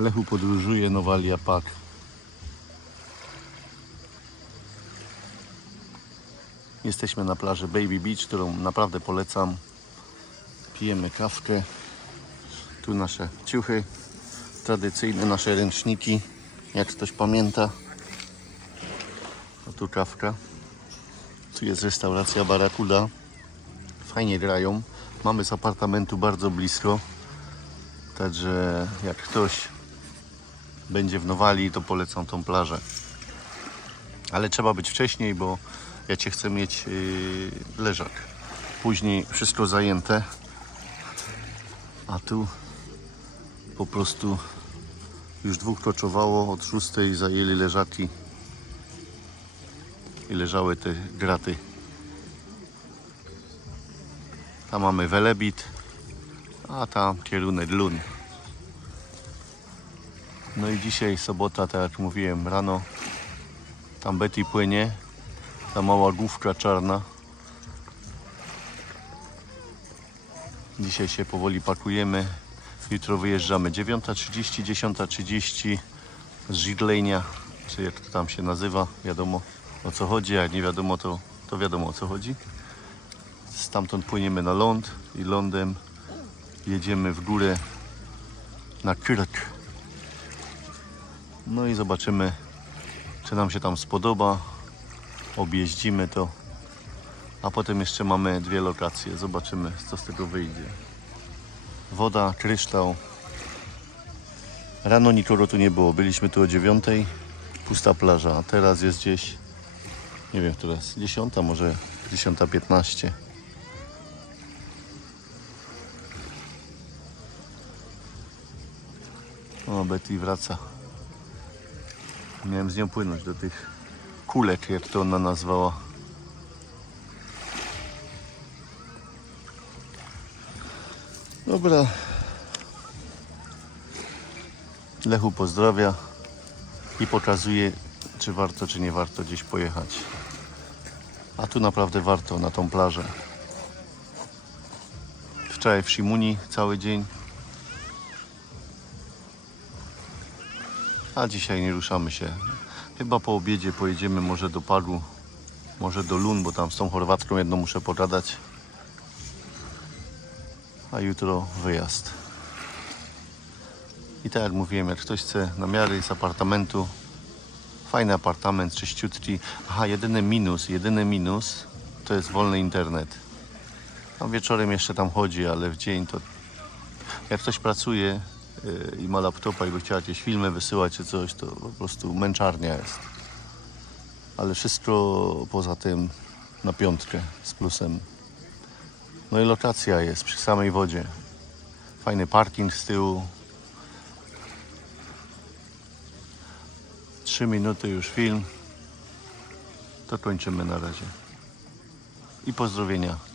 Lechu podróżuje, Nowalia Pak. Jesteśmy na plaży Baby Beach, którą naprawdę polecam. Pijemy kawkę. Tu nasze ciuchy, tradycyjne nasze ręczniki, jak ktoś pamięta. A tu kawka. Tu jest restauracja Barakuda. Fajnie grają. Mamy z apartamentu bardzo blisko. Także jak ktoś będzie w Nowali, to polecam tą plażę. Ale trzeba być wcześniej, bo ja cię chcę mieć yy, leżak. Później wszystko zajęte. A tu po prostu już dwóch koczowało, od szóstej zajęli leżaki i leżały te graty. Tam mamy Welebit, a tam kierunek Lun. No i dzisiaj sobota, tak jak mówiłem, rano tam Betty płynie, ta mała główka czarna. Dzisiaj się powoli pakujemy. Jutro wyjeżdżamy 9.30, 10.30 z Żidlenia, czy jak to tam się nazywa, wiadomo o co chodzi, jak nie wiadomo to, to wiadomo o co chodzi. Stamtąd płyniemy na ląd i lądem jedziemy w górę na Kirk. No i zobaczymy, czy nam się tam spodoba. Objeździmy to. A potem jeszcze mamy dwie lokacje. Zobaczymy, co z tego wyjdzie. Woda, kryształ. Rano nikogo tu nie było. Byliśmy tu o dziewiątej. Pusta plaża. A teraz jest gdzieś, nie wiem, która jest, dziesiąta, może dziesiąta piętnaście. O, Betty wraca. Miałem z nią płynąć do tych kulek, jak to ona nazwała. Dobra. Lechu pozdrawia i pokazuje, czy warto, czy nie warto gdzieś pojechać. A tu naprawdę warto, na tą plażę. Wczoraj w Shimuni cały dzień. A dzisiaj nie ruszamy się. Chyba po obiedzie pojedziemy może do Pagu, może do Lun, bo tam z tą Chorwatką jedną muszę pogadać. A jutro wyjazd. I tak jak mówiłem, jak ktoś chce namiary z apartamentu, fajny apartament, czyściutki. Aha, jedyny minus, jedyny minus to jest wolny internet. A wieczorem jeszcze tam chodzi, ale w dzień to jak ktoś pracuje i ma laptopa i by chciał jakieś filmy wysyłać czy coś, to po prostu męczarnia jest. Ale wszystko poza tym na piątkę z plusem. No i lokacja jest przy samej wodzie. Fajny parking z tyłu. Trzy minuty już film. To kończymy na razie. I pozdrowienia